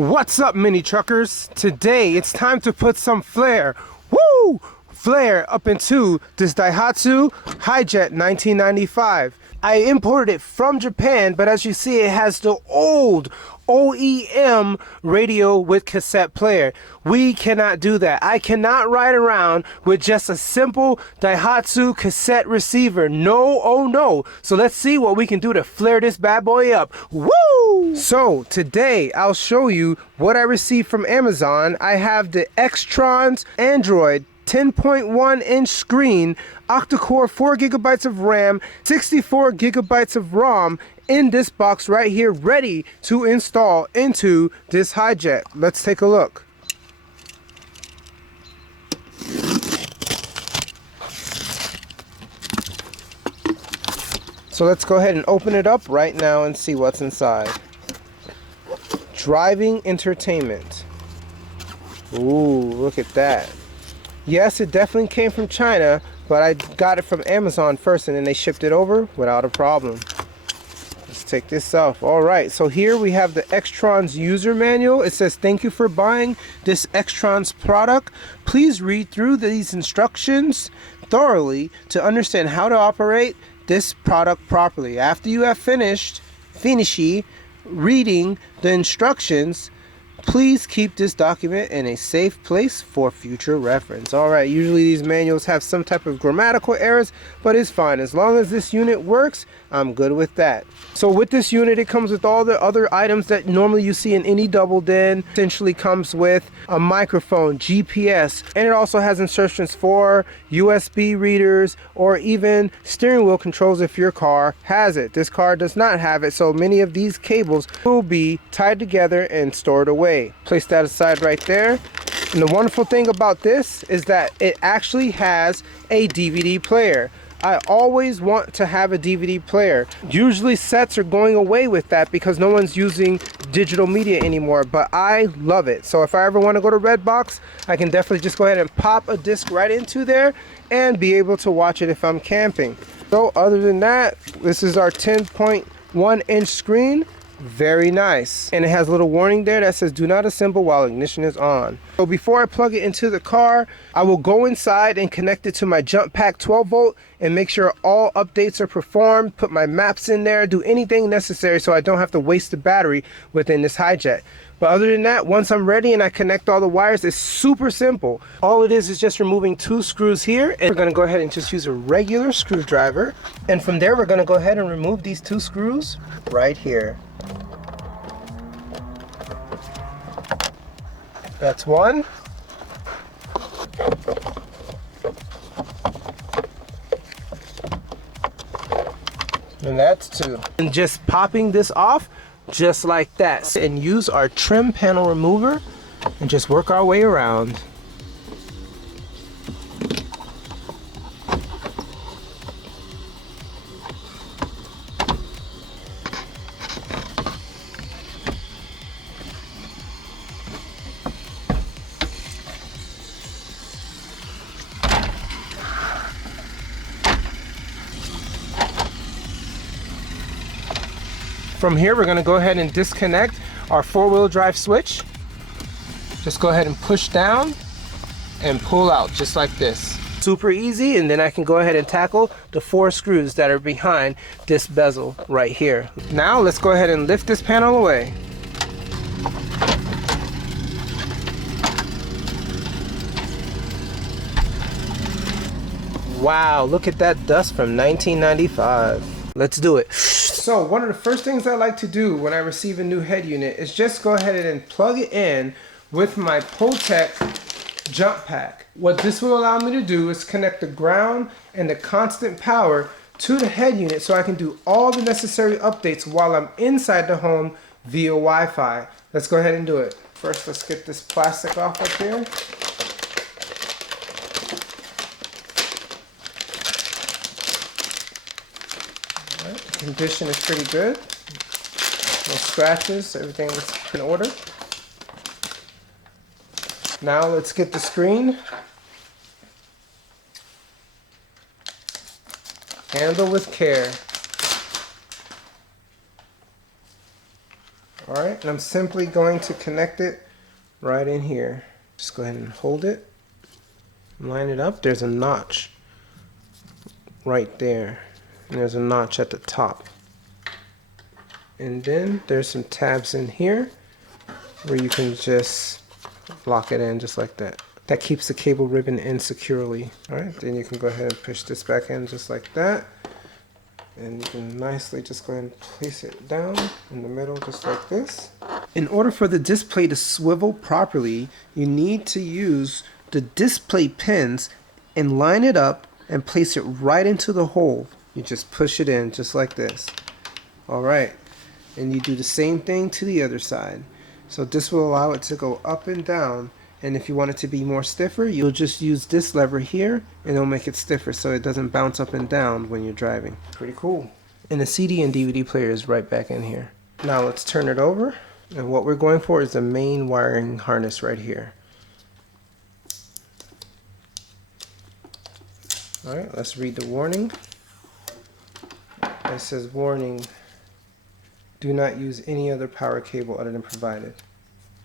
What's up, mini truckers? Today it's time to put some flair, flair up into this Daihatsu Hijet 1995. I imported it from Japan, but as you see, it has the old OEM radio with cassette player. We cannot do that. I cannot ride around with just a simple Daihatsu cassette receiver. No, oh no. So let's see what we can do to flare this bad boy up. Woo! So today I'll show you what I received from Amazon. I have the XTRONS Android 10.1 inch screen, octa-core, 4 gigabytes of RAM, 64 gigabytes of ROM in this box right here, ready to install into this Hijet. Let's take a look. So let's go ahead and open it up right now and see what's inside. Driving entertainment. Ooh, look at that. Yes, it definitely came from China, but I got it from Amazon first and then they shipped it over without a problem. Let's take this off. Alright, so here we have the XTRONS user manual. It says, "Thank you for buying this XTRONS product. Please read through these instructions thoroughly to understand how to operate this product properly. After you have finished reading the instructions, please keep this document in a safe place for future reference." Alright, usually these manuals have some type of grammatical errors, but it's fine. As long as this unit works, I'm good with that. So with this unit, it comes with all the other items that normally you see in any double den. Essentially comes with a microphone, GPS, and it also has instructions for USB readers or even steering wheel controls if your car has it. This car does not have it, so many of these cables will be tied together and stored away. Place that aside right there. And the wonderful thing about this is that it actually has a DVD player. I always want to have a DVD player. Usually sets are going away with that because no one's using digital media anymore, but I love it. So if I ever want to go to Redbox, I can definitely just go ahead and pop a disc right into there and be able to watch it if I'm camping. So other than that, this is our 10.1 inch screen. Very nice. And it has a little warning there that says, "Do not assemble while ignition is on." So before I plug it into the car, I will go inside and connect it to my jump pack 12 volt and make sure all updates are performed, put my maps in there, do anything necessary so I don't have to waste the battery within this Hijet. But other than that, once I'm ready and I connect all the wires, it's super simple. All it is just removing 2 screws here, and we're gonna go ahead and just use a regular screwdriver. And from there, we're gonna go ahead and remove these 2 screws right here. That's one. And that's 2. And just popping this off just like that. And use our trim panel remover and just work our way around. From here, we're going to go ahead and disconnect our 4-wheel drive switch. Just go ahead and push down and pull out just like this. Super easy, and then I can go ahead and tackle the 4 screws that are behind this bezel right here. Now let's go ahead and lift this panel away. Wow, look at that dust from 1995. Let's do it. So one of the first things I like to do when I receive a new head unit is just go ahead and plug it in with my Potec jump pack. What this will allow me to do is connect the ground and the constant power to the head unit so I can do all the necessary updates while I'm inside the home via Wi-Fi. Let's go ahead and do it. First, let's get this plastic off up here. Condition is pretty good. No scratches, everything is in order. Now let's get the screen. Handle with care. Alright, and I'm simply going to connect it right in here. Just go ahead and hold it, line it up. There's a notch right there, and there's a notch at the top. And then there's some tabs in here where you can just lock it in just like that. That keeps the cable ribbon in securely. Alright, then you can go ahead and push this back in just like that. And you can nicely just go ahead and place it down in the middle just like this. In order for the display to swivel properly, you need to use the display pins and line it up and place it right into the hole. You just push it in just like this. Alright, and you do the same thing to the other side. So this will allow it to go up and down, and if you want it to be more stiffer, you'll just use this lever here and it'll make it stiffer so it doesn't bounce up and down when you're driving. Pretty cool. And the CD and DVD player is right back in here. Now let's turn it over, and what we're going for is the main wiring harness right here. Alright, let's read the warning. It says, warning, do not use any other power cable other than provided.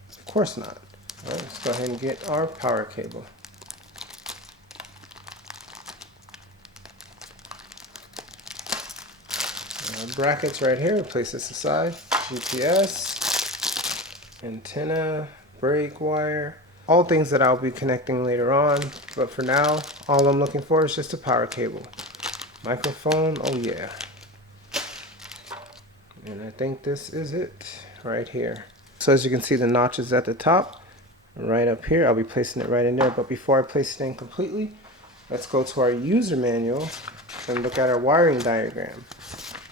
Of course not. Alright, let's go ahead and get our power cable. Brackets right here, place this aside. GPS, antenna, brake wire, all things that I'll be connecting later on, but for now, all I'm looking for is just a power cable. Microphone, oh yeah. And I think this is it right here. So as you can see, the notch is at the top, right up here. I'll be placing it right in there, but before I place it in completely, let's go to our user manual and look at our wiring diagram.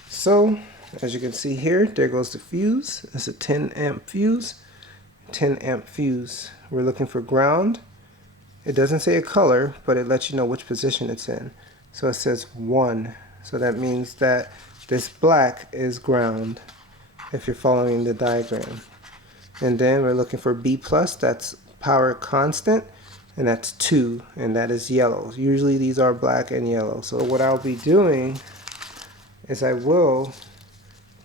So as you can see here, there goes the fuse. It's a 10 amp fuse. 10 amp fuse. We're looking for ground. It doesn't say a color, but it lets you know which position it's in. So it says 1. So that means that this black is ground if you're following the diagram. And then we're looking for B+, that's power constant, and that's 2, and that is yellow. Usually these are black and yellow. So what I'll be doing is I will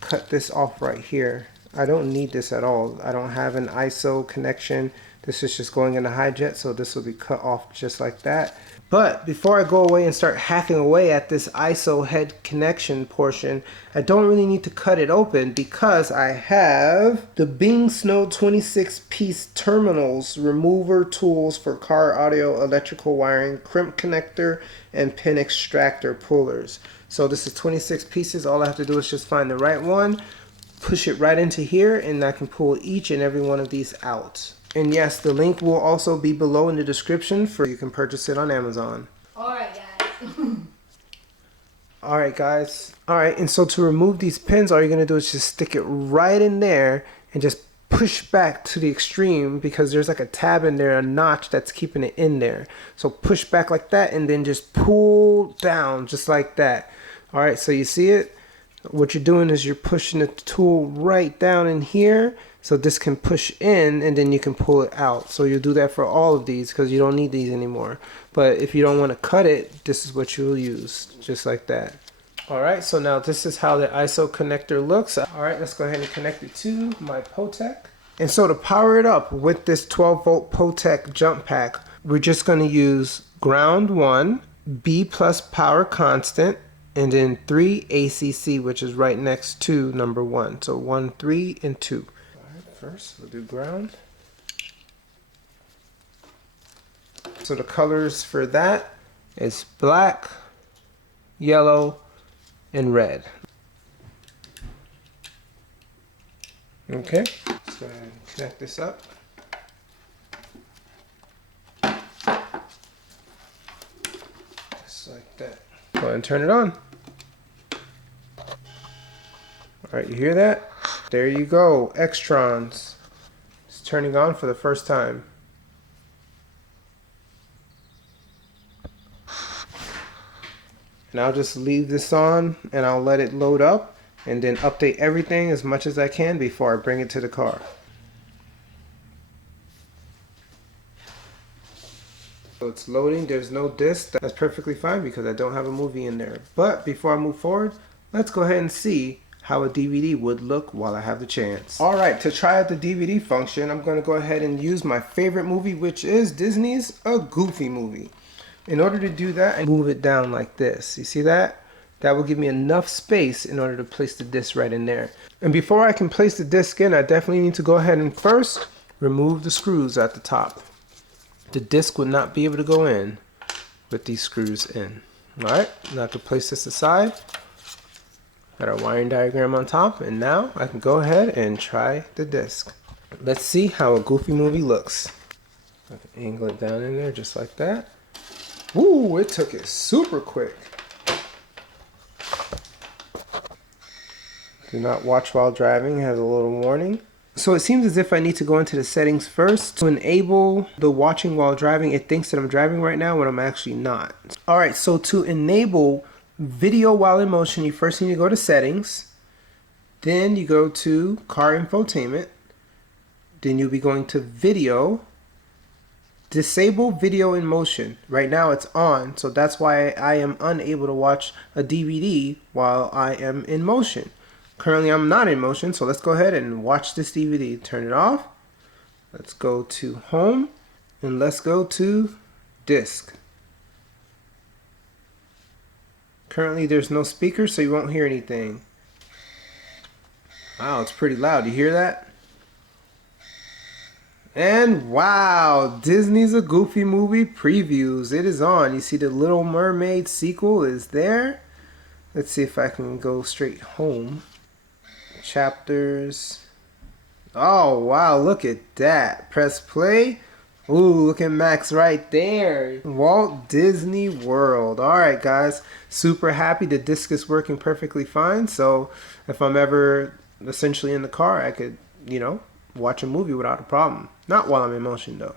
cut this off right here. I don't need this at all. I don't have an ISO connection. This is just going into Hijet, so this will be cut off just like that. But before I go away and start hacking away at this ISO head connection portion, I don't really need to cut it open because I have the Bing Snow 26-piece terminals remover tools for car audio electrical wiring, crimp connector, and pin extractor pullers. So this is 26 pieces. All I have to do is just find the right one, push it right into here, and I can pull each and every one of these out. And yes, the link will also be below in the description for you can purchase it on Amazon. Alright guys. Alright guys. Alright, and so to remove these pins, all you're going to do is just stick it right in there and just push back to the extreme because there's like a tab in there, a notch that's keeping it in there. So push back like that and then just pull down just like that. Alright, so you see it? What you're doing is you're pushing the tool right down in here so this can push in and then you can pull it out. So you'll do that for all of these because you don't need these anymore. But if you don't want to cut it, this is what you'll use, just like that. Alright, so now this is how the ISO connector looks. Alright, let's go ahead and connect it to my Potec. And so to power it up with this 12 volt Potec jump pack, we're just going to use ground 1, B+ power constant, and then 3 ACC, which is right next to number 1. So 1, 3, and 2. Alright, first we'll do ground. So the colors for that is black, yellow, and red. Okay, let's go ahead and connect this up. Just like that. Go ahead and turn it on. Alright, you hear that? There you go, XTRONS. It's turning on for the first time. And I'll just leave this on and I'll let it load up and then update everything as much as I can before I bring it to the car. So it's loading, there's no disc. That's perfectly fine because I don't have a movie in there. But before I move forward, let's go ahead and see how a DVD would look while I have the chance. Alright, to try out the DVD function, I'm going to go ahead and use my favorite movie, which is Disney's A Goofy Movie. In order to do that, I move it down like this. You see that? That will give me enough space in order to place the disc right in there. And before I can place the disc in, I definitely need to go ahead and first remove the screws at the top. The disc would not be able to go in with these screws in. Alright, now to place this aside, got our wiring diagram on top, and now I can go ahead and try the disc. Let's see how A Goofy Movie looks. I can angle it down in there just like that. Ooh, it took it super quick. Do not watch while driving, it has a little warning. So it seems as if I need to go into the settings first to enable the watching while driving. It thinks that I'm driving right now when I'm actually not. Alright, so to enable video while in motion, you first need to go to settings. Then you go to car infotainment. Then you'll be going to video. Disable video in motion. Right now it's on, so that's why I am unable to watch a DVD while I am in motion. Currently I'm not in motion, so let's go ahead and watch this DVD. Turn it off. Let's go to home and let's go to disc. Currently there's no speaker, so you won't hear anything. Wow, it's pretty loud. You hear that? And wow, Disney's A Goofy Movie previews. It is on. You see the Little Mermaid sequel is there. Let's see if I can go straight home. Chapters. Oh wow, look at that. Press play. Ooh, look at Max right there. Walt Disney World. Alright guys, super happy the disc is working perfectly fine. So if I'm ever essentially in the car, I could, you know, watch a movie without a problem. Not while I'm in motion though.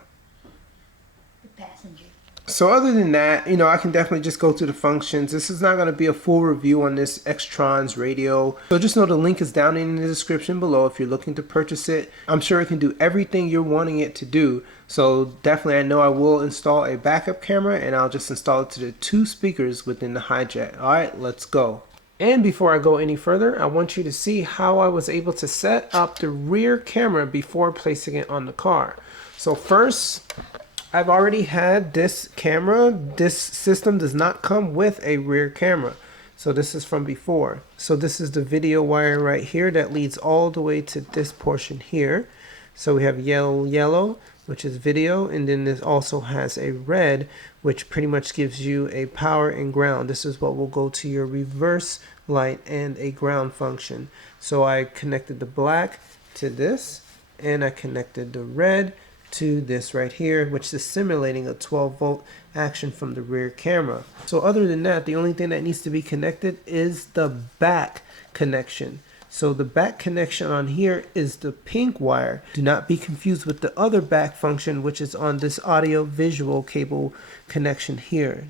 The passenger. So other than that, you know, I can definitely just go through the functions. This is not going to be a full review on this XTRONS radio. So just know the link is down in the description below if you're looking to purchase it. I'm sure it can do everything you're wanting it to do. So definitely I know I will install a backup camera and I'll just install it to the 2 speakers within the Hijet. Alright, let's go. And before I go any further, I want you to see how I was able to set up the rear camera before placing it on the car. So first, I've already had this camera. This system does not come with a rear camera. So this is from before. So this is the video wire right here that leads all the way to this portion here. So we have yellow, which is video, and then this also has a red, which pretty much gives you a power and ground. This is what will go to your reverse light and a ground function. So I connected the black to this, and I connected the red to this right here, which is simulating a 12-volt action from the rear camera. So other than that, the only thing that needs to be connected is the back connection. So the back connection on here is the pink wire. Do not be confused with the other back function, which is on this audio visual cable connection here.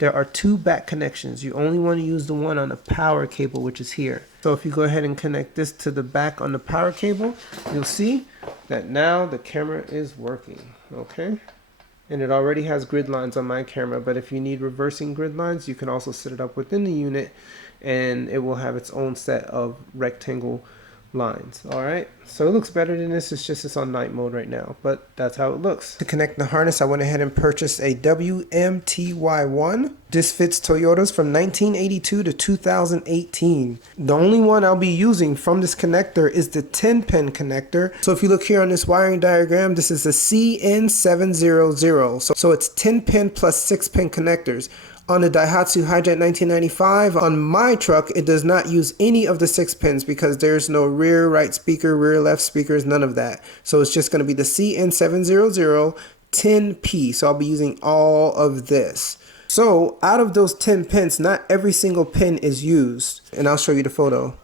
There are 2 back connections. You only want to use the one on the power cable, which is here. So if you go ahead and connect this to the back on the power cable, you'll see that now the camera is working. Okay. And it already has grid lines on my camera, but if you need reversing grid lines, you can also set it up within the unit and it will have its own set of rectangle lines. Alright, so it looks better than this. It's just it's on night mode right now, but that's how it looks. To connect the harness, I went ahead and purchased a WMTY1. This fits Toyotas from 1982 to 2018. The only one I'll be using from this connector is the 10-pin connector. So if you look here on this wiring diagram, this is a CN700. So it's 10-pin plus 6-pin connectors. On the Daihatsu Hijet 1995, on my truck, it does not use any of the 6 pins because there's no rear right speaker, rear left speakers, none of that. So it's just going to be the CN700 10P. So I'll be using all of this. So out of those 10 pins, not every single pin is used. And I'll show you the photo.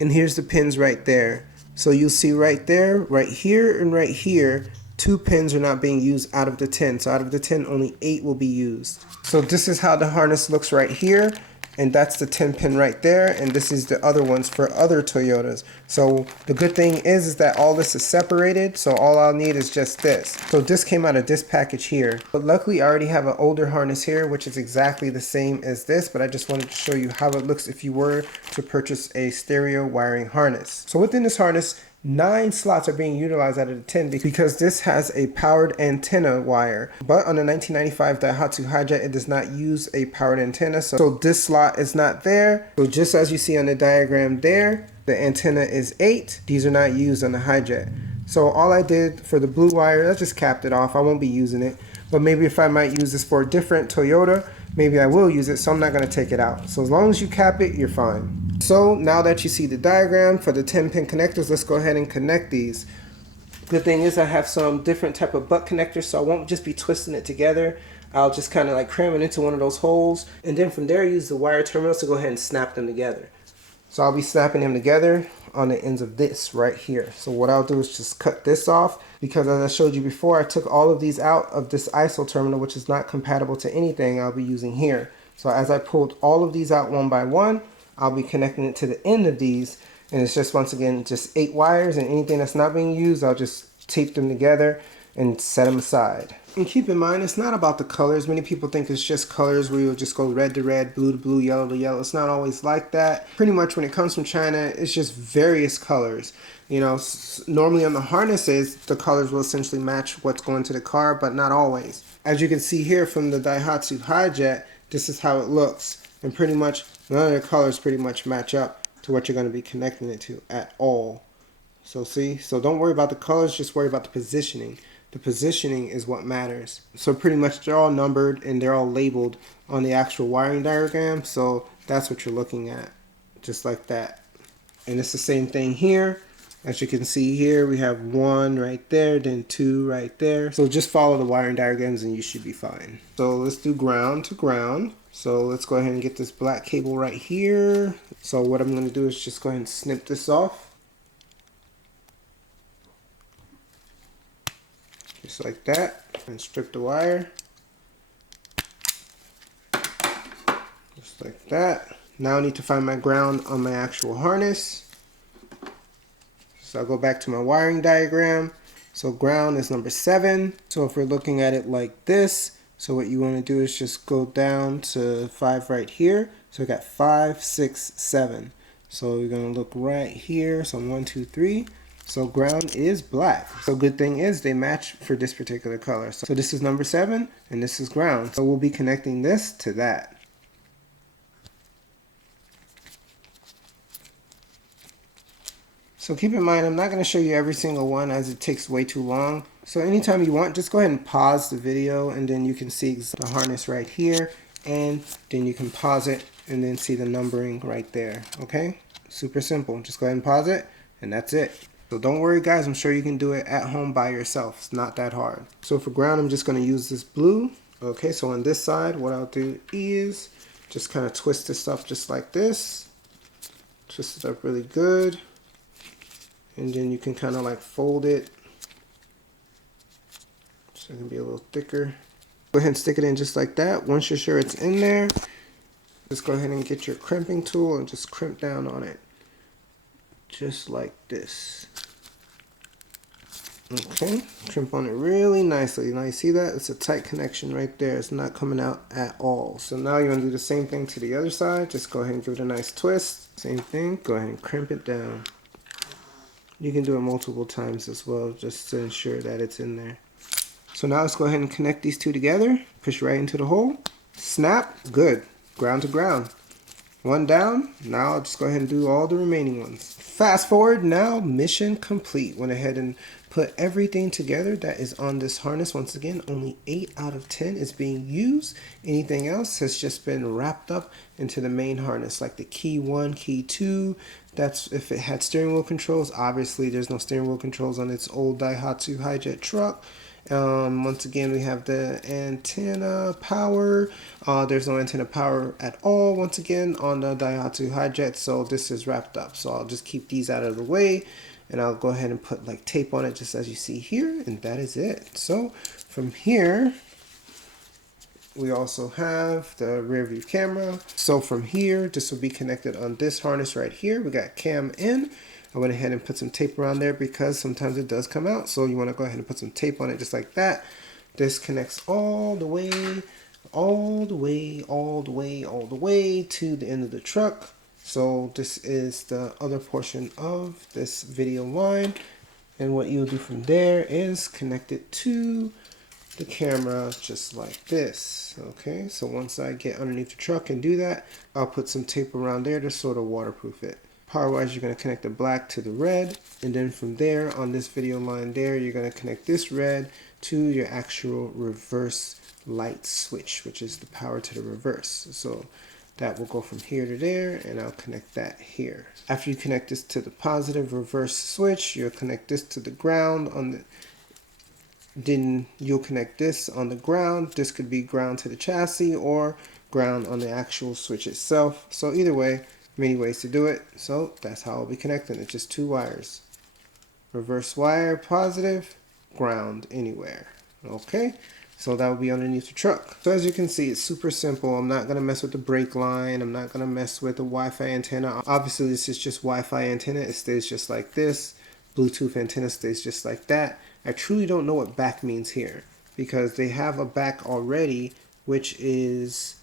And here's the pins right there. So you'll see right there, right here, and right here, 2 pins are not being used out of the 10. So out of the 10, only 8 will be used. So this is how the harness looks right here. and that's the 10 pin right there, and this is the other ones for other Toyotas. So the good thing is that all this is separated, so all I'll need is just this. So this came out of this package here, but luckily I already have an older harness here which is exactly the same as this, but I just wanted to show you how it looks if you were to purchase a stereo wiring harness. So within this harness, 9 slots are being utilized out of the 10 because this has a powered antenna wire. But on the 1995 Daihatsu Hijet, it does not use a powered antenna, so this slot is not there. So just as you see on the diagram there, the antenna is 8. These are not used on the Hijet. So all I did for the blue wire, I just capped it off. I won't be using it, but maybe if I might use this for a different Toyota, maybe I will use it, so I'm not going to take it out. So as long as you cap it, you're fine. So now that you see the diagram for the 10 pin connectors, let's go ahead and connect these. Good thing is I have some different type of butt connectors, so I won't just be twisting it together. I'll just kind of like cram it into one of those holes, and then from there use the wire terminals to go ahead and snap them together. So I'll be snapping them together on the ends of this right here. So what I'll do is just cut this off, because as I showed you before, I took all of these out of this ISO terminal, which is not compatible to anything I'll be using here. So as I pulled all of these out one by one, I'll be connecting it to the end of these, and it's just, once again, just 8 wires, and anything that's not being used, I'll just tape them together and set them aside. And keep in mind, it's not about the colors. Many people think it's just colors where you'll just go red to red, blue to blue, yellow to yellow. It's not always like that. Pretty much when it comes from China, it's just various colors. You know, normally on the harnesses, the colors will essentially match what's going to the car, but not always. As you can see here from the Daihatsu Hijet, this is how it looks. And pretty much none of the colors pretty much match up to what you're going to be connecting it to at all. So see, so don't worry about the colors, just worry about the positioning. The positioning is what matters. So pretty much they're all numbered and they're all labeled on the actual wiring diagram. So that's what you're looking at, just like that. And it's the same thing here. As you can see here, we have 1 right there, then 2 right there. So just follow the wiring diagrams and you should be fine. So let's do ground to ground. So let's go ahead and get this black cable right here. So what I'm going to do is just go ahead and snip this off. Just like that. And strip the wire. Just like that. Now I need to find my ground on my actual harness. So I'll go back to my wiring diagram. So ground is number 7. So if we're looking at it like this, so what you want to do is just go down to 5 right here. So we got 5, 6, 7. So we're going to look right here. So 1, 2, 3. So ground is black. So good thing is they match for this particular color. So this is number 7 and this is ground. So we'll be connecting this to that. So keep in mind, I'm not going to show you every single one as it takes way too long. So anytime you want, just go ahead and pause the video and then you can see the harness right here, and then you can pause it and then see the numbering right there. Okay, super simple. Just go ahead and pause it and that's it. So don't worry guys, I'm sure you can do it at home by yourself. It's not that hard. So for ground, I'm just going to use this blue. Okay, so on this side, what I'll do is just kind of twist this up just like this. Twist it up really good. And then you can kind of like fold it so it can be a little thicker. Go ahead and stick it in just like that. Once you're sure it's in there, just go ahead and get your crimping tool and just crimp down on it. Just like this. Okay, crimp on it really nicely. Now you see that? It's a tight connection right there. It's not coming out at all. So now you're going to do the same thing to the other side. Just go ahead and give it a nice twist. Same thing. Go ahead and crimp it down. You can do it multiple times as well, just to ensure that it's in there. So now let's go ahead and connect these two together. Push right into the hole. Snap. Good. Ground to ground. One down. Now I'll just go ahead and do all the remaining ones. Fast forward. Now mission complete. Went ahead and put everything together that is on this harness. Once again, only 8 out of 10 is being used. Anything else has just been wrapped up into the main harness, like the key 1, key 2. That's if it had steering wheel controls. Obviously, there's no steering wheel controls on its old Daihatsu Hijet truck. Once again, we have the antenna power. There's no antenna power at all, once again, on the Daihatsu Hijet. So this is wrapped up. So I'll just keep these out of the way. And I'll go ahead and put like tape on it just as you see here. And that is it. So from here, We also have the rear view camera. So from here, this will be connected on this harness right here. We got cam in. I went ahead and put some tape around there because sometimes it does come out. So you want to go ahead and put some tape on it just like that. This connects all the way to the end of the truck. So this is the other portion of this video line. And what you'll do from there is connect it to the camera just like this. Okay, so once I get underneath the truck and do that, I'll put some tape around there to sort of waterproof it. Power wise, you're going to connect the black to the red, and then from there on this video line there, you're going to connect this red to your actual reverse light switch, which is the power to the reverse. So that will go from here to there, and I'll connect that here. After you connect this to the positive reverse switch, you'll connect this to the ground on the then you'll connect this on the ground. This could be ground to the chassis or ground on the actual switch itself. So either way, many ways to do it. So that's how I'll be connecting. It's just 2 wires. Reverse wire, positive, ground anywhere. Okay, so that will be underneath the truck. So as you can see, it's super simple. I'm not going to mess with the brake line. I'm not going to mess with the Wi-Fi antenna. Obviously, this is just Wi-Fi antenna. It stays just like this. Bluetooth antenna stays just like that. I truly don't know what back means here because they have a back already, which is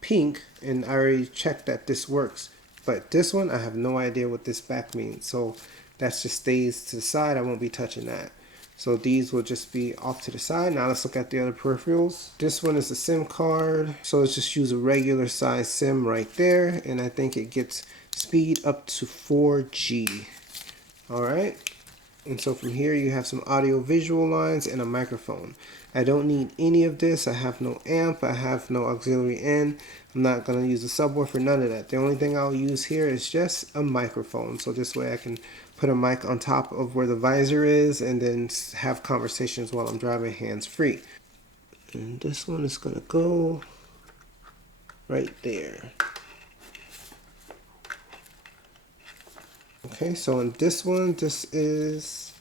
pink, and I already checked that this works. But this one, I have no idea what this back means. So that just stays to the side. I won't be touching that. So these will just be off to the side. Now let's look at the other peripherals. This one is a SIM card. So let's just use a regular size SIM right there. And I think it gets speed up to 4G. All right. And so from here you have some audio visual lines and a microphone. I don't need any of this. I have no amp. I have no auxiliary in. I'm not going to use a subwoofer, none of that. The only thing I'll use here is just a microphone. So this way I can put a mic on top of where the visor is and then have conversations while I'm driving hands-free. And this one is going to go right there. Okay, so in this one, this is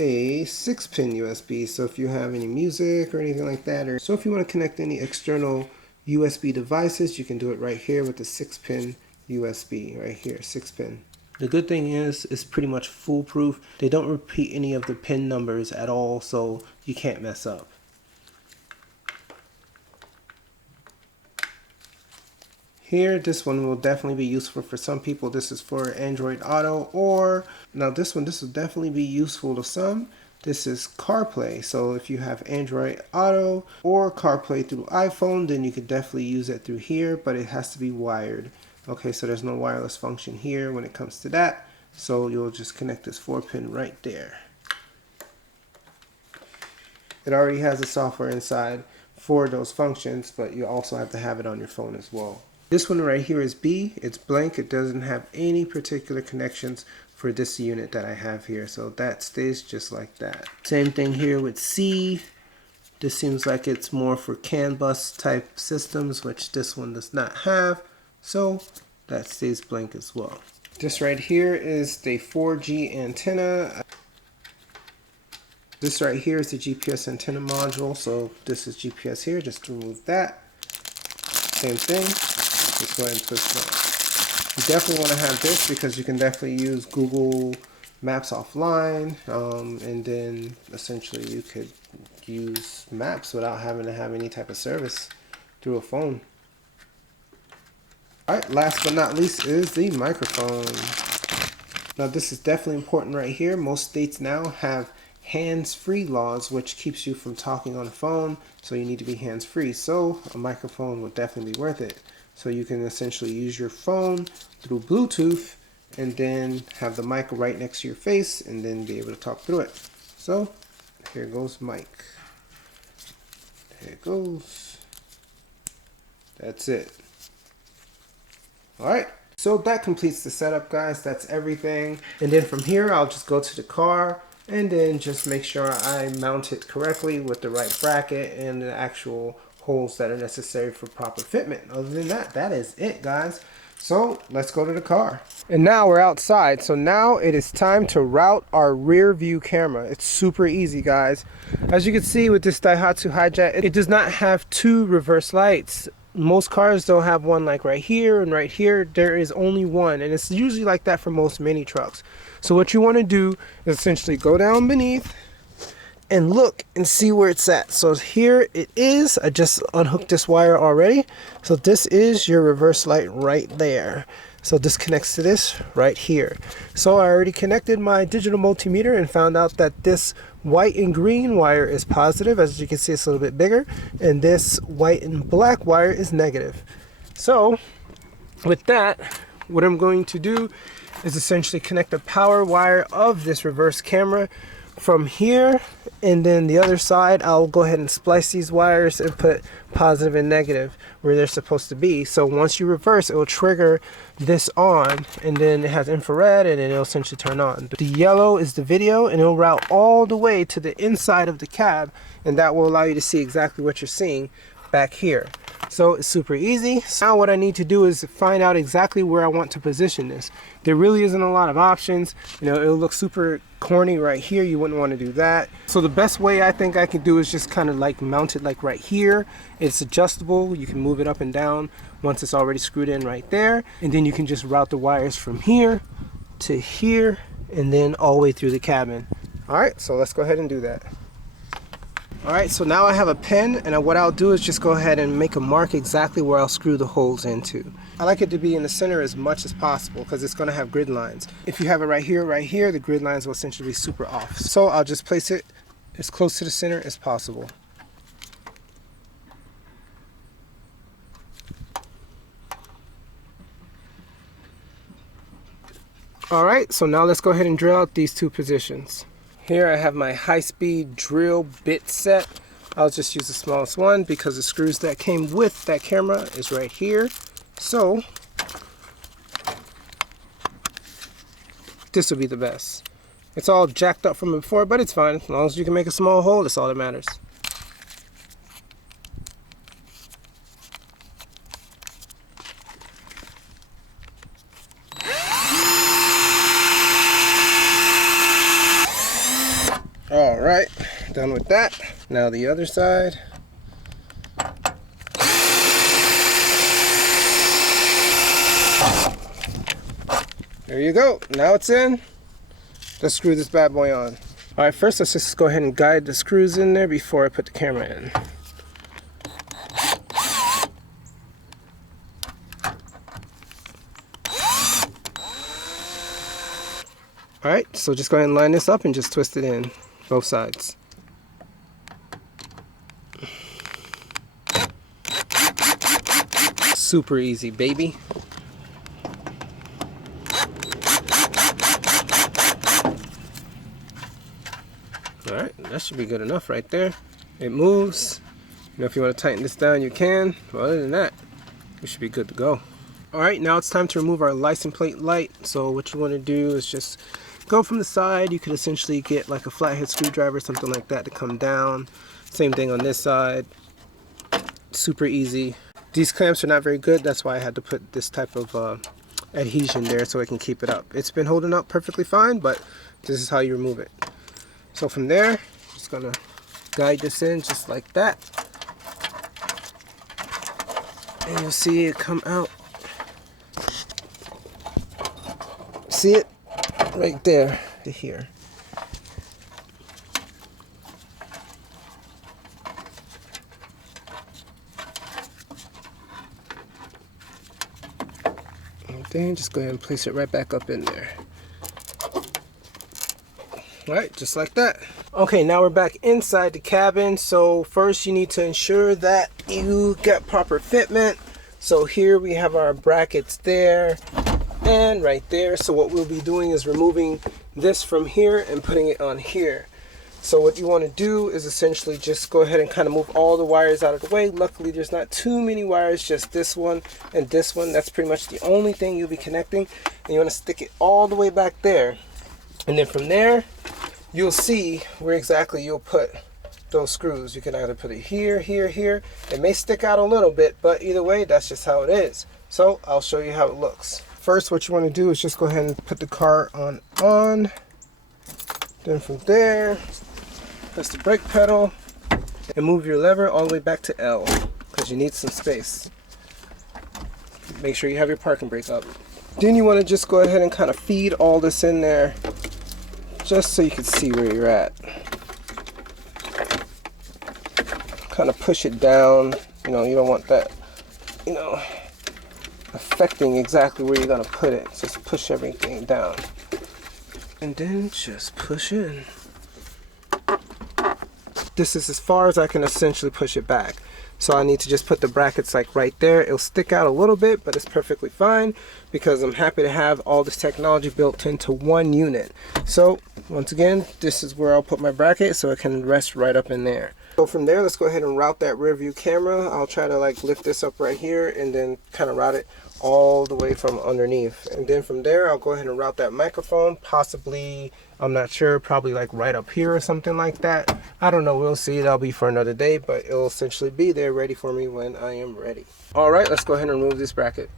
a 6-pin USB. So if you have any music or anything like that, or so if you want to connect any external USB devices, you can do it right here with the 6-pin USB right here, 6-pin. The good thing is it's pretty much foolproof. They don't repeat any of the pin numbers at all, so you can't mess up. Here, this one will definitely be useful for some people. This is for Android Auto, or now this will definitely be useful to some. This is CarPlay. So if you have Android Auto or CarPlay through iPhone, then you could definitely use it through here, but it has to be wired. Okay, so there's no wireless function here when it comes to that. So you'll just connect this 4-pin right there. It already has the software inside for those functions, but you also have to have it on your phone as well. This one right here is B. It's blank. It doesn't have any particular connections for this unit that I have here. So that stays just like that. Same thing here with C. This seems like it's more for CAN bus type systems, which this one does not have. So that stays blank as well. This right here is the 4G antenna. This right here is the GPS antenna module. So this is GPS here. Just remove that. Same thing. Just go ahead and twist it on. You definitely want to have this because you can definitely use Google Maps offline, and then essentially you could use Maps without having to have any type of service through a phone. Alright, last but not least is the microphone. Now this is definitely important right here. Most states now have hands-free laws, which keeps you from talking on the phone, so you need to be hands-free. So a microphone will definitely be worth it. So you can essentially use your phone through Bluetooth and then have the mic right next to your face and then be able to talk through it. So here goes mic. There it goes. That's it. Alright, so that completes the setup, guys. That's everything. And then from here, I'll just go to the car and then just make sure I mount it correctly with the right bracket and the actual holes that are necessary for proper fitment. Other than that, that is it, guys. So let's go to the car. And now we're outside. So now it is time to route our rear view camera. It's super easy, guys. As you can see with this Daihatsu Hijet, it does not have two reverse lights. Most cars don't have one like right here and right here. There is only one, and it's usually like that for most mini trucks. So what you want to do is essentially go down beneath and look and see where it's at. So here it is. I just unhooked this wire already. So this is your reverse light right there. So this connects to this right here. So I already connected my digital multimeter and found out that this white and green wire is positive. As you can see, it's a little bit bigger, and this white and black wire is negative. So with that, what I'm going to do is essentially connect the power wire of this reverse camera from here, and then the other side I'll go ahead and splice these wires and put positive and negative where they're supposed to be. So once you reverse, it will trigger this on, and then it has infrared, and then it'll essentially turn on. The yellow is the video, and it'll route all the way to the inside of the cab, and that will allow you to see exactly what you're seeing back here. So it's super easy. Now what I need to do is find out exactly where I want to position this. There really isn't a lot of options. You know, it'll look super corny right here. You wouldn't want to do that. So the best way I think I can do is just kind of like mount it like right here. It's adjustable. You can move it up and down once it's already screwed in right there. And then you can just route the wires from here to here and then all the way through the cabin. All right, so let's go ahead and do that. Alright, so now I have a pen, and what I'll do is just go ahead and make a mark exactly where I'll screw the holes into. I like it to be in the center as much as possible because it's going to have grid lines. If you have it right here, the grid lines will essentially be super off. So I'll just place it as close to the center as possible. Alright, so now let's go ahead and drill out these two positions. Here I have my high-speed drill bit set. I'll just use the smallest one because the screws that came with that camera is right here. So this will be the best. It's all jacked up from before, but it's fine. As long as you can make a small hole, that's all that matters. All right, done with that. Now the other side. There you go. Now it's in. Let's screw this bad boy on. All right, first let's just go ahead and guide the screws in there before I put the camera in. All right, so just go ahead and line this up and just twist it in, both sides. Super easy, baby. All right, that should be good enough right there. It moves. You know, if you want to tighten this down, you can. But other than that, we should be good to go. All right, now it's time to remove our license plate light. So what you want to do is just go from the side. You could essentially get like a flathead screwdriver, something like that, to come down. Same thing on this side. Super easy. These clamps are not very good. That's why I had to put this type of adhesion there so it can keep it up. It's been holding up perfectly fine, but this is how you remove it. So from there, just gonna guide this in just like that. And you'll see it come out. See it? Right there to here. And then just go ahead and place it right back up in there. Alright, just like that. Okay, now we're back inside the cabin. So first you need to ensure that you get proper fitment. So here we have our brackets there and right there. So what we'll be doing is removing this from here and putting it on here. So what you want to do is essentially just go ahead and kind of move all the wires out of the way. Luckily there's not too many wires, just this one and this one. That's pretty much the only thing you'll be connecting. And you want to stick it all the way back there. And then from there, you'll see where exactly you'll put those screws. You can either put it here, here, here. It may stick out a little bit, but either way, that's just how it is. So I'll show you how it looks. First, what you want to do is just go ahead and put the car on. Then from there, press the brake pedal and move your lever all the way back to L because you need some space. Make sure you have your parking brake up. Then you want to just go ahead and kind of feed all this in there just so you can see where you're at. Kind of push it down. You know, you don't want that, you know, affecting exactly where you're going to put it. Just push everything down. And then just push in. This is as far as I can essentially push it back. So I need to just put the brackets like right there. It'll stick out a little bit, but it's perfectly fine because I'm happy to have all this technology built into one unit. So once again, this is where I'll put my bracket so it can rest right up in there. So from there, let's go ahead and route that rear view camera. I'll try to like lift this up right here and then kind of route it all the way from underneath. And then from there, I'll go ahead and route that microphone, possibly, I'm not sure, probably like right up here or something like that. I don't know, we'll see. That'll be for another day, but it'll essentially be there ready for me when I am ready. All right, let's go ahead and remove this bracket.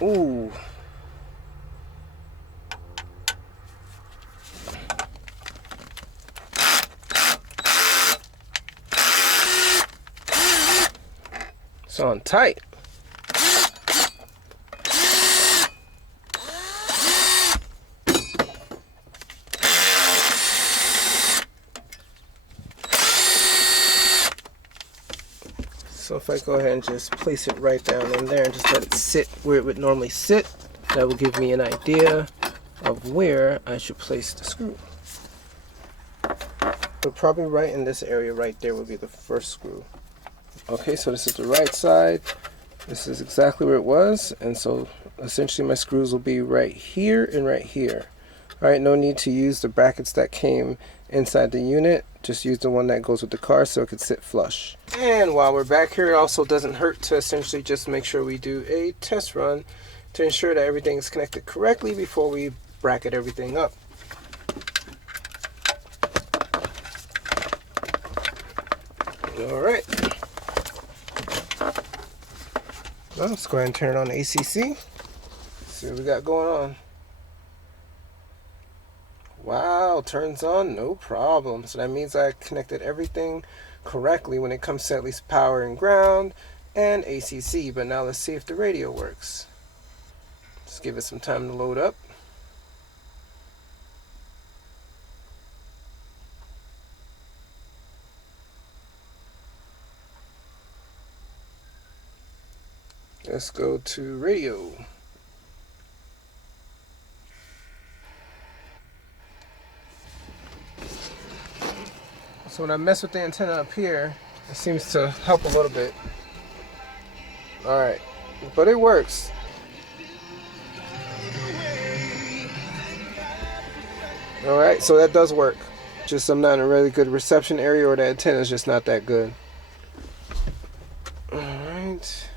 Ooh. It's on tight. So if I go ahead and just place it right down in there and just let it sit where it would normally sit, that will give me an idea of where I should place the screw. So probably right in this area right there would be the first screw. Okay, so this is the right side. This is exactly where it was, and so essentially my screws will be right here and right here. All right, no need to use the brackets that came inside the unit. Just use the one that goes with the car so it could sit flush. And while we're back here, it also doesn't hurt to essentially just make sure we do a test run to ensure that everything is connected correctly before we bracket everything up. All right. Well, let's go ahead and turn it on the ACC. See what we got going on. Wow, turns on, no problem. So that means I connected everything correctly when it comes to at least power and ground and ACC. But now let's see if the radio works. Just give it some time to load up. Let's go to radio. So when I mess with the antenna up here, it seems to help a little bit. Alright, but it works. Alright, so that does work. Just I'm not in a really good reception area, or the antenna is just not that good. Alright.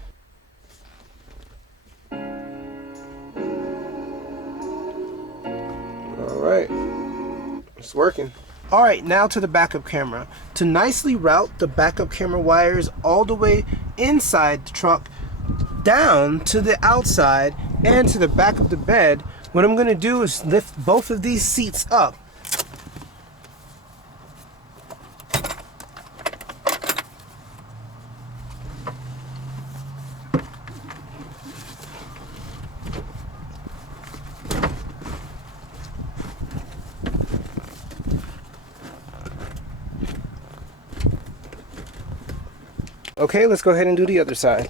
Alright, it's working. Alright, now to the backup camera. To nicely route the backup camera wires all the way inside the truck, down to the outside, and to the back of the bed, what I'm going to do is lift both of these seats up. Okay, let's go ahead and do the other side.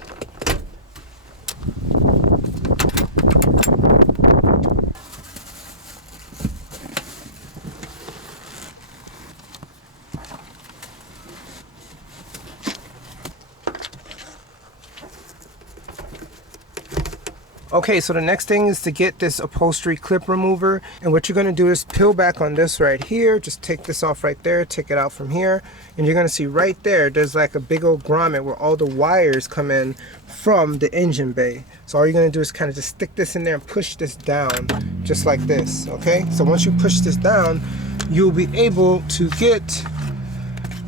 Okay, so the next thing is to get this upholstery clip remover, and what you're going to do is peel back on this right here. Just take this off right there, take it out from here, and you're going to see right there there's like a big old grommet where all the wires come in from the engine bay. So all you're going to do is kind of just stick this in there and push this down just like this. Okay, so once you push this down, you'll be able to get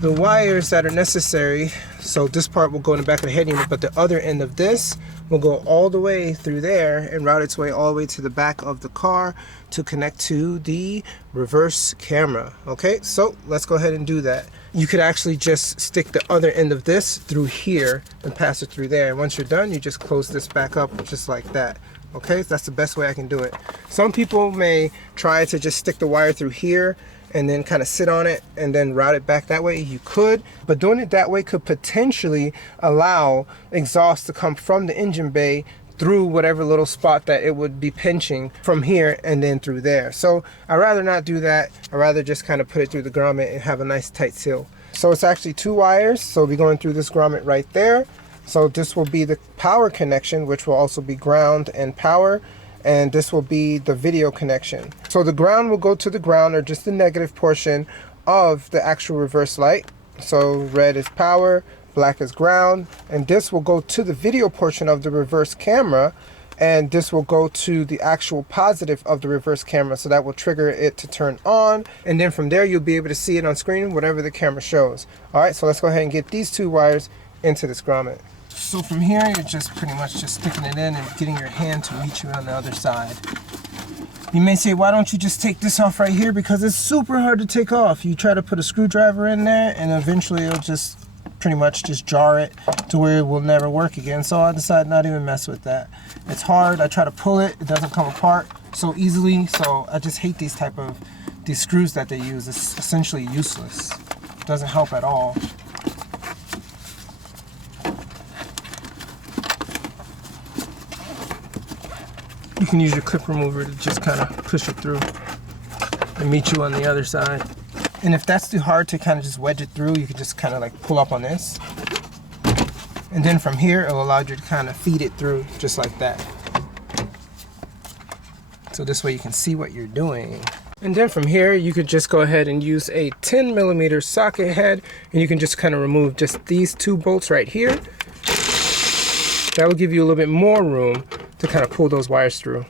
the wires that are necessary. So this part will go in the back of the head unit, but the other end of this will go all the way through there and route its way all the way to the back of the car to connect to the reverse camera. Okay, so let's go ahead and do that. You could actually just stick the other end of this through here and pass it through there. And once you're done, you just close this back up just like that. Okay, so that's the best way I can do it. Some people may try to just stick the wire through here and then kind of sit on it and then route it back that way. You could, but doing it that way could potentially allow exhaust to come from the engine bay through whatever little spot that it would be pinching from here and then through there. So I'd rather not do that. I'd rather just kind of put it through the grommet and have a nice tight seal. So it's actually 2 wires, so we'll be going through this grommet right there. So this will be the power connection, which will also be ground and power, and this will be the video connection. So the ground will go to the ground, or just the negative portion of the actual reverse light. So red is power, black is ground, and this will go to the video portion of the reverse camera, and this will go to the actual positive of the reverse camera, so that will trigger it to turn on, and then from there you'll be able to see it on screen, whatever the camera shows. All right, so let's go ahead and get these 2 wires into this grommet. So from here, you're just pretty much just sticking it in and getting your hand to reach you on the other side. You may say, why don't you just take this off right here? Because it's super hard to take off. You try to put a screwdriver in there and eventually it'll just pretty much just jar it to where it will never work again. So I decided not even mess with that. It's hard. I try to pull it. It doesn't come apart so easily. So I just hate these screws that they use. It's essentially useless. It doesn't help at all. You can use your clip remover to just kind of push it through and meet you on the other side. And if that's too hard to kind of just wedge it through, you can just kind of like pull up on this. And then from here, it'll allow you to kind of feed it through just like that. So this way you can see what you're doing. And then from here, you could just go ahead and use a 10mm socket head, and you can just kind of remove just these 2 bolts right here. That will give you a little bit more room to kind of pull those wires through.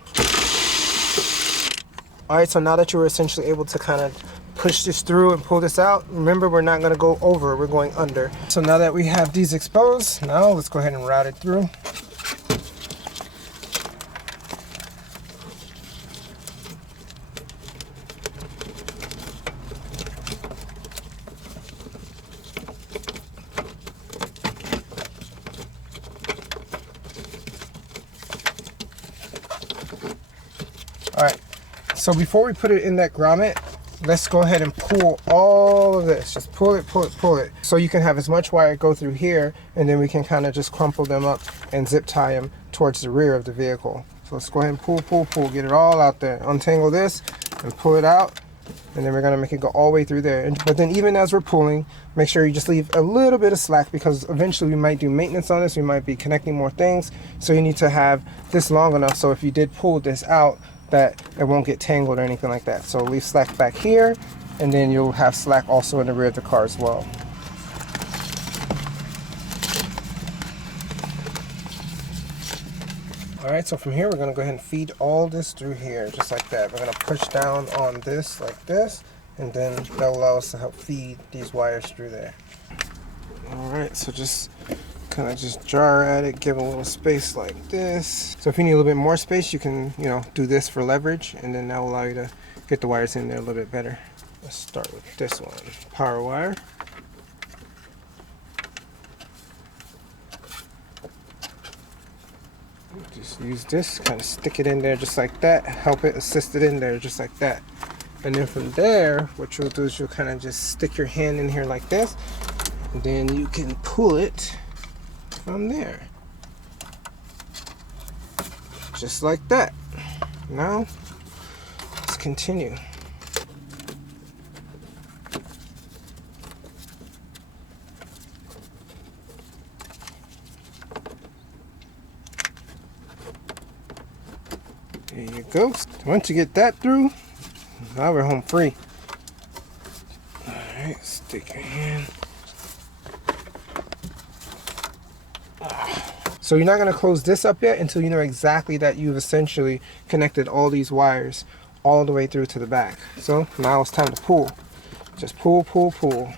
All right, so now that you were essentially able to kind of push this through and pull this out, remember we're not going to go over, we're going under. So now that we have these exposed, now let's go ahead and route it through. All right, so before we put it in that grommet, let's go ahead and pull all of this. Just pull it, pull it, pull it. So you can have as much wire go through here, and then we can kind of just crumple them up and zip tie them towards the rear of the vehicle. So let's go ahead and pull, pull, pull, get it all out there. Untangle this and pull it out, and then we're gonna make it go all the way through there. But then even as we're pulling, make sure you just leave a little bit of slack, because eventually we might do maintenance on this, we might be connecting more things. So you need to have this long enough so if you did pull this out, that it won't get tangled or anything like that. So leave slack back here, and then you'll have slack also in the rear of the car as well. All right, so from here, we're gonna go ahead and feed all this through here, just like that. We're gonna push down on this like this, and then that'll allow us to help feed these wires through there. All right, so just kind of just jar at it, give a little space like this. So if you need a little bit more space, you can, do this for leverage, and then that will allow you to get the wires in there a little bit better. Let's start with this one, power wire. Just use this, kind of stick it in there just like that, help it, assist it in there just like that. And then from there, what you'll do is you'll kind of just stick your hand in here like this, and then you can pull it from there. Just like that. Now, let's continue. There you go. Once you get that through, now we're home free. Alright, stick your hand. So you're not going to close this up yet until you know exactly that you've essentially connected all these wires all the way through to the back. So now it's time to pull. Just pull, pull, pull.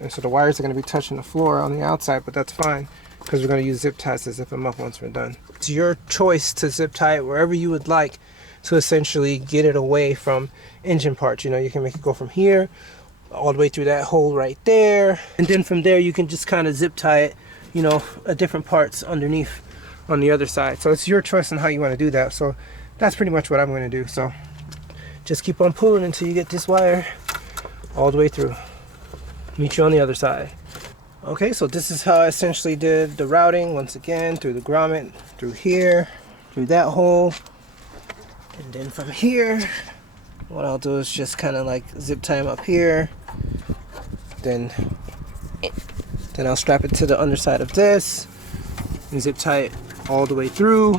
And so the wires are going to be touching the floor on the outside, but that's fine because we're going to use zip ties to zip them up once we're done. It's your choice to zip tie it wherever you would like to essentially get it away from engine parts. You know, you can make it go from here all the way through that hole right there, and then from there you can just kind of zip tie it, you know, at different parts underneath on the other side. So it's your choice on how you want to do that. So that's pretty much what I'm going to do. So just keep on pulling until you get this wire all the way through. Meet you on the other side. Okay, so this is how I essentially did the routing. Once again, through the grommet, through here, through that hole, and then from here, what I'll do is just kind of like zip tie them up here. Then I'll strap it to the underside of this and zip tie it all the way through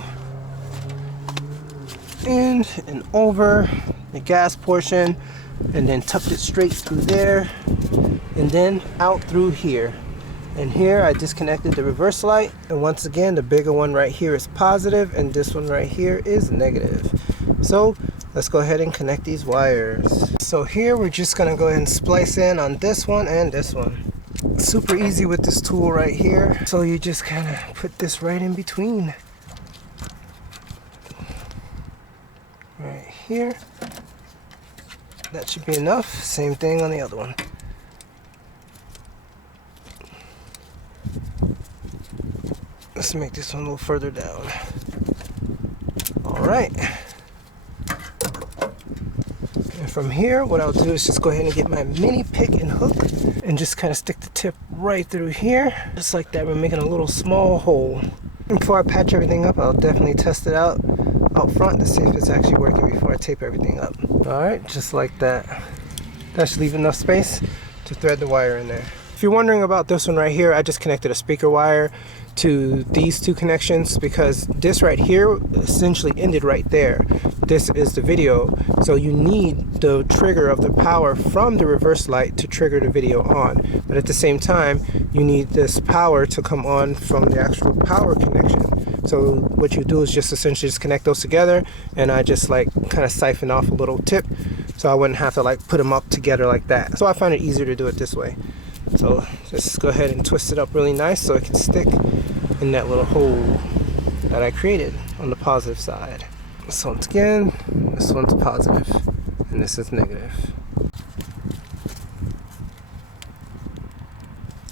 and over the gas portion, and then tucked it straight through there and then out through here. And here I disconnected the reverse light, and once again the bigger one right here is positive and this one right here is negative. So let's go ahead and connect these wires. So here we're just gonna go ahead and splice in on this one and this one. Super easy with this tool right here. So you just kind of put this right in between. Right here. That should be enough. Same thing on the other one. Let's make this one a little further down. All right. And from here, what I'll do is just go ahead and get my mini pick and hook and just kind of stick the tip right through here. Just like that, we're making a little small hole. And before I patch everything up, I'll definitely test it out front to see if it's actually working before I tape everything up. All right, just like that. That should leave enough space to thread the wire in there. If you're wondering about this one right here, I just connected a speaker wire to these two connections because this right here essentially ended right there. This is the video, so you need the trigger of the power from the reverse light to trigger the video on, but at the same time you need this power to come on from the actual power connection. So what you do is just essentially just connect those together, and I just like kind of siphon off a little tip so I wouldn't have to like put them up together like that. So I find it easier to do it this way. So just go ahead and twist it up really nice so it can stick in that little hole that I created on the positive side. So once again, this one's positive and this is negative.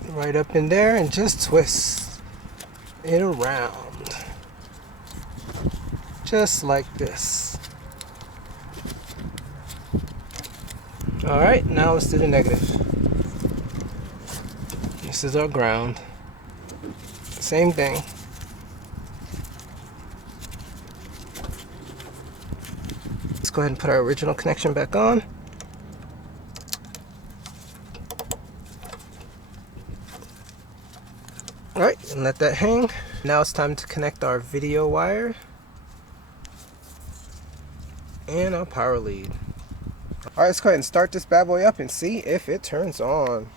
Right up in there and just twist it around. Just like this. Alright, now let's do the negative. This is our ground. Same thing. Let's go ahead and put our original connection back on. Alright, and let that hang. Now it's time to connect our video wire and our power lead. Alright, let's go ahead and start this bad boy up and see if it turns on.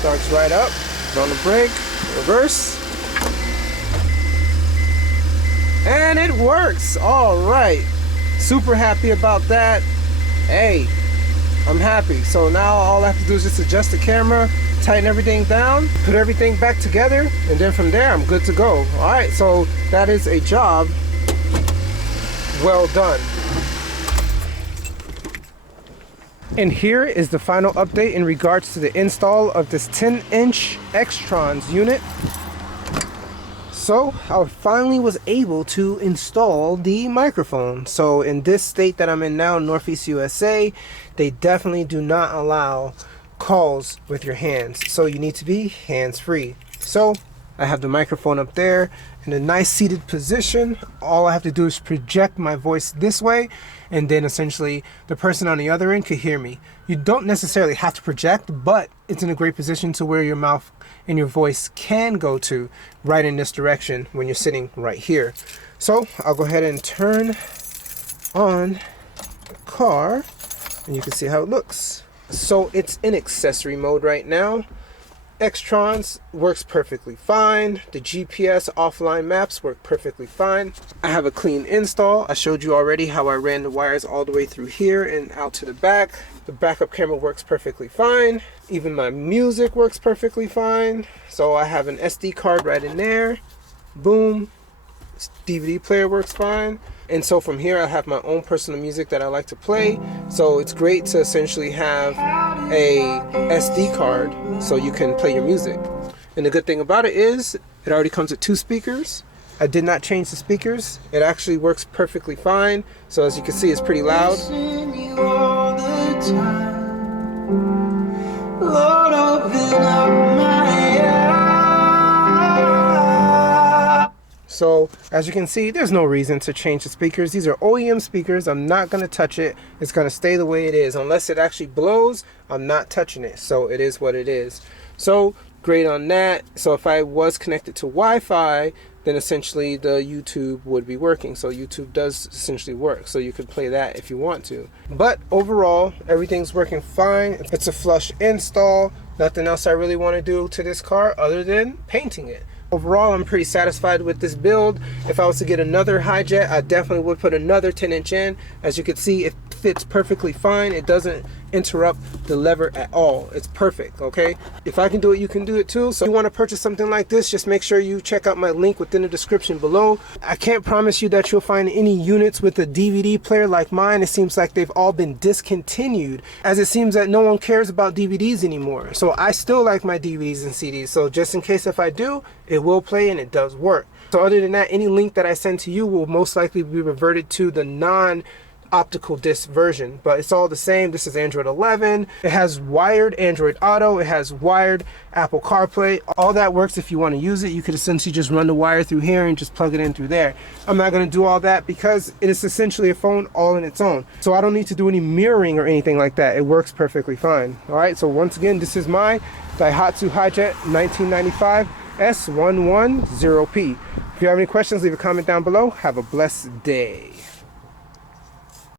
Starts right up, on the brake, reverse, and it works. All right, super happy about that. Hey, I'm happy. So now all I have to do is just adjust the camera, tighten everything down, put everything back together, and then from there I'm good to go. All right, so that is a job well done. And here is the final update in regards to the install of this 10-inch XTRONS unit. So I finally was able to install the microphone. So in this state that I'm in now, Northeast USA, they definitely do not allow calls with your hands. So you need to be hands-free. So I have the microphone up there in a nice seated position. All I have to do is project my voice this way, and then essentially the person on the other end could hear me. You don't necessarily have to project, but it's in a great position to where your mouth and your voice can go to right in this direction when you're sitting right here. So I'll go ahead and turn on the car and you can see how it looks. So it's in accessory mode right now. XTRONS works perfectly fine. The GPS offline maps work perfectly fine. I have a clean install. I showed you already how I ran the wires all the way through here and out to the back. The backup camera works perfectly fine. Even my music works perfectly fine. So I have an SD card right in there. Boom. DVD player works fine. And so from here I have my own personal music that I like to play. So it's great to essentially have a SD card so you can play your music. And the good thing about it is it already comes with 2 speakers. I did not change the speakers. It actually works perfectly fine. So as you can see, it's pretty loud. Lord, open up my So as you can see, there's no reason to change the speakers. These are OEM speakers. I'm not going to touch it. It's going to stay the way it is. Unless it actually blows, I'm not touching it. So it is what it is. So great on that. So if I was connected to Wi-Fi, then essentially the YouTube would be working. So YouTube does essentially work. So you could play that if you want to. But overall, everything's working fine. It's a flush install. Nothing else I really want to do to this car other than painting it. Overall, I'm pretty satisfied with this build. If I was to get another Hijet, I definitely would put another 10-inch in. As you can see, it fits perfectly fine. It doesn't interrupt the lever at all. It's perfect, okay? If I can do it, you can do it too. So if you want to purchase something like this, just make sure you check out my link within the description below. I can't promise you that you'll find any units with a DVD player like mine. It seems like they've all been discontinued, as it seems that no one cares about DVDs anymore. So I still like my DVDs and CDs. So just in case if I do, it will play and it does work. So other than that, any link that I send to you will most likely be reverted to the non-optical disc version, but it's all the same. This is Android 11. It has wired Android Auto. It has wired Apple CarPlay. All that works if you want to use it. You could essentially just run the wire through here and just plug it in through there. I'm not going to do all that because it is essentially a phone all in its own. So I don't need to do any mirroring or anything like that. It works perfectly fine. All right, so once again, this is my Daihatsu Hijet 1995 S110P. If you have any questions, leave a comment down below. Have a blessed day.